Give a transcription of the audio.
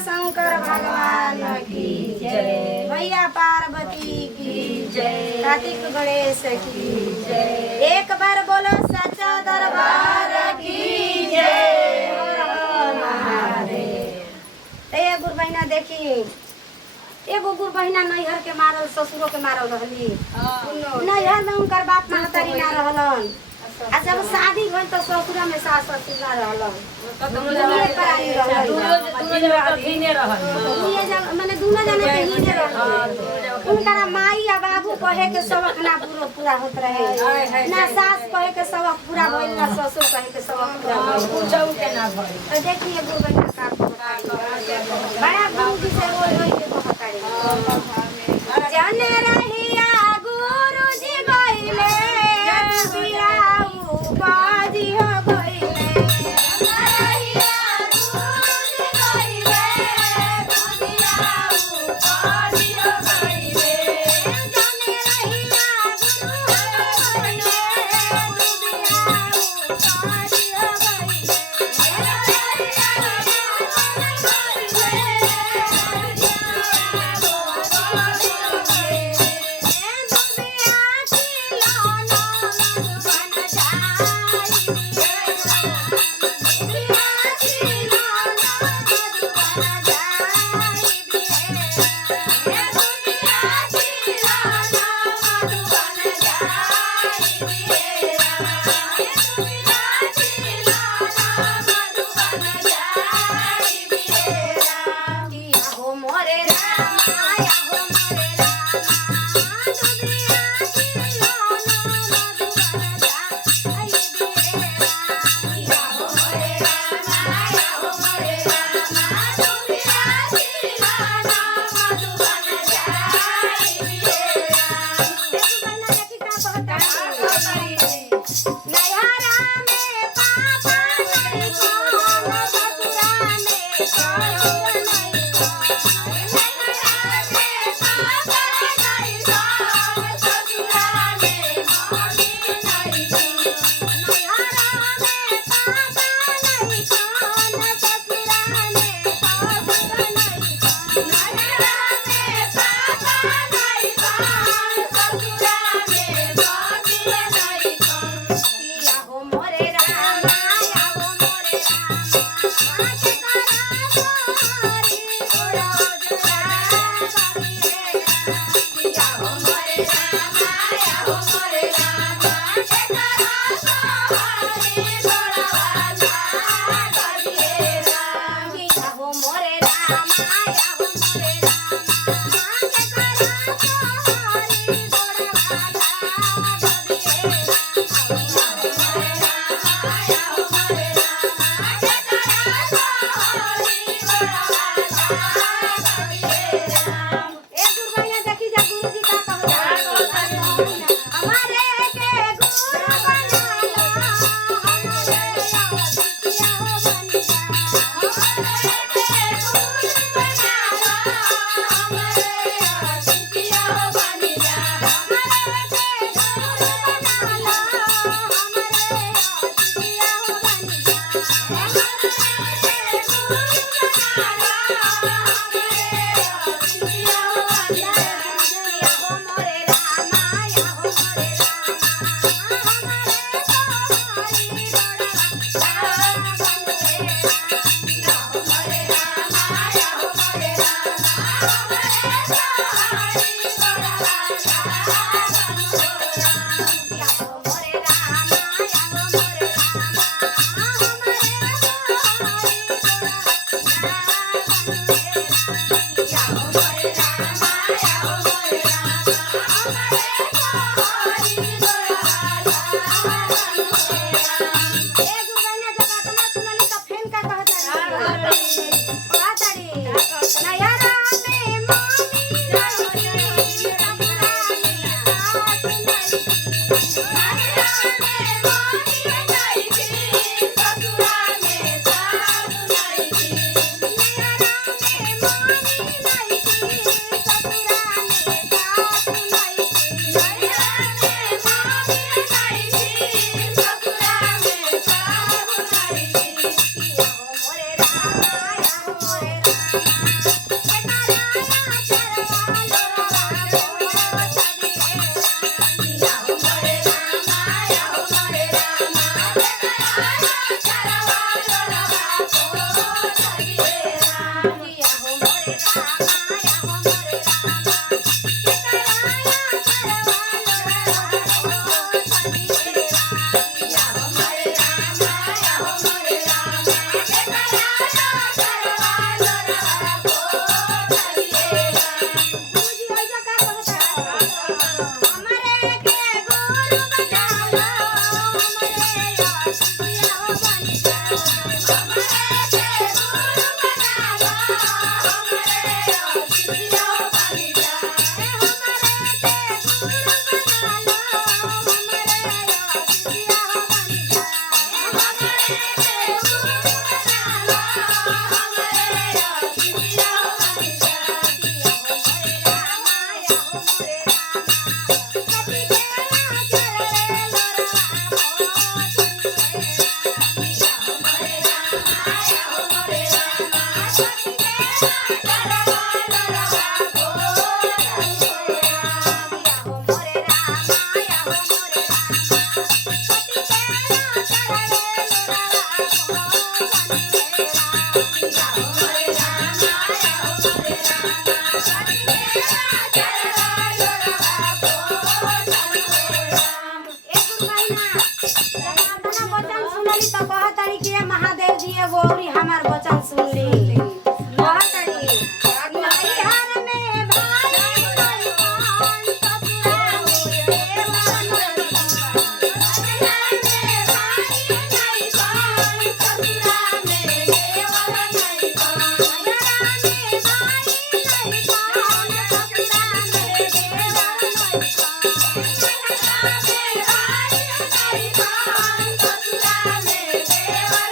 शंकर भगवान की जय, मैया पार्वती की जय, कार्तिक गणेश की जय। एक बार बोलो सच्चा दरबार की जय। ए गुरु बहिना देखी, एगो गुरु बहिना नैहर के मारल ससुरो के मारल रहली। नैहर में उनकर बाप महतारी ना रहलन, आ जब शादी भइल तो ससुरा में सास ससुर ना रहलन। माने दोनों जने के ही रहलन। उनका माई आ बाबू कहे के सबक ना पूरा होत रहे, ना सास कहे के सबक पूरा भइल, ना ससुर कहे के सबक पूरा भइल, पूछौ के ना भइल। तो देखिए गुरु बहिना का बड़ा गुरु जी से रोई के कहतारी जाने रहिया गुरु जी गइले बिराऊ बाजी हो गइले। महादेव जी एगो औरी हमार वचन सुन ली कहतड़ी नैहर में भाई बहन ससुरा में देवर नैहर में भाई नहीं बहन ससुरा में देवर नहीं नैहर में भाई नहीं बहन ससुरा में देवर नहीं नैहर में भाई नहीं बहन ससुरा में देवर नहीं